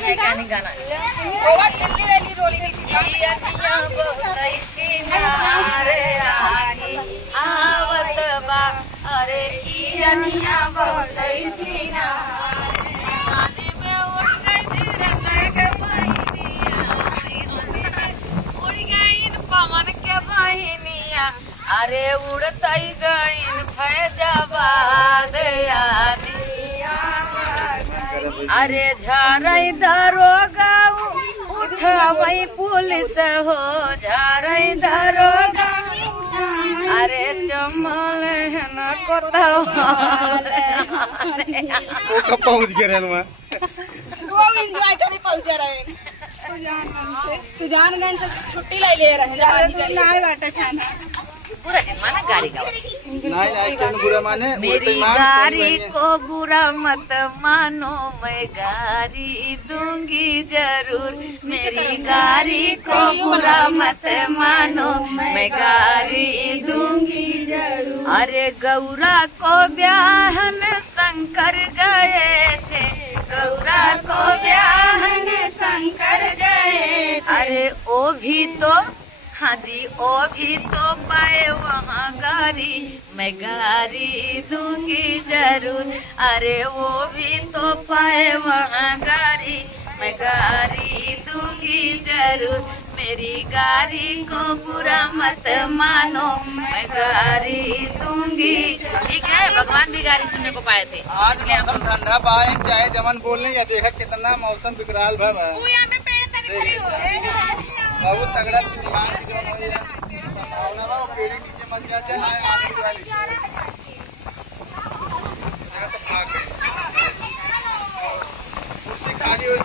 है क्या नहीं गाना आवत बा अरे कियनिया बहुतैसी ना गाने में उड़ गई रंग के बहिनिया उड़ गईन पवन के बहिनिया अरे उड़तई गईन फैजाबाद यादिया अरे झारई दरोगा उठवई पुलिस हो झारई दरोगा अरे चमल है ना कोता वो कब पहुंच गए रेल में वो एंजॉय करे पहुंच रहे सुजानगंज से छुट्टी ले रहे हैं नहीं बाटे खाना पूरा दिन माना गाड़ी का नहीं क्यों बुरा माने मेरी गाड़ी को बुरा मत मानो मैं गाड़ी दूंगी जरूर मेरी गाड़ी को बुरा मत मानो मैं गाड़ी दूंगी जरूर अरे गौरा को ब्याहन शंकर गए थे गौरा को ब्याहन शंकर गए अरे ओ भी तो हाँ जी ओ भी तो पाए वहाँ गाड़ी मैं गाड़ी दूंगी जरूर अरे वो भी तो पाए वहाँ गाड़ी मैं गाड़ी दूंगी जरूर मेरी गाड़ी को बुरा मत मानो मैं गाड़ी दूंगी ठीक है भगवान भी गाड़ी सुनने को पाए थे आज मौसम ठंडा पाए चाहे जमन बोलने या देखा कितना मौसम विकराल भा बहुत तगड़ा तूफान की जो है संभावना बा पेड़ के नीचे मत जा ना आने वाली कुर्सी खाली हो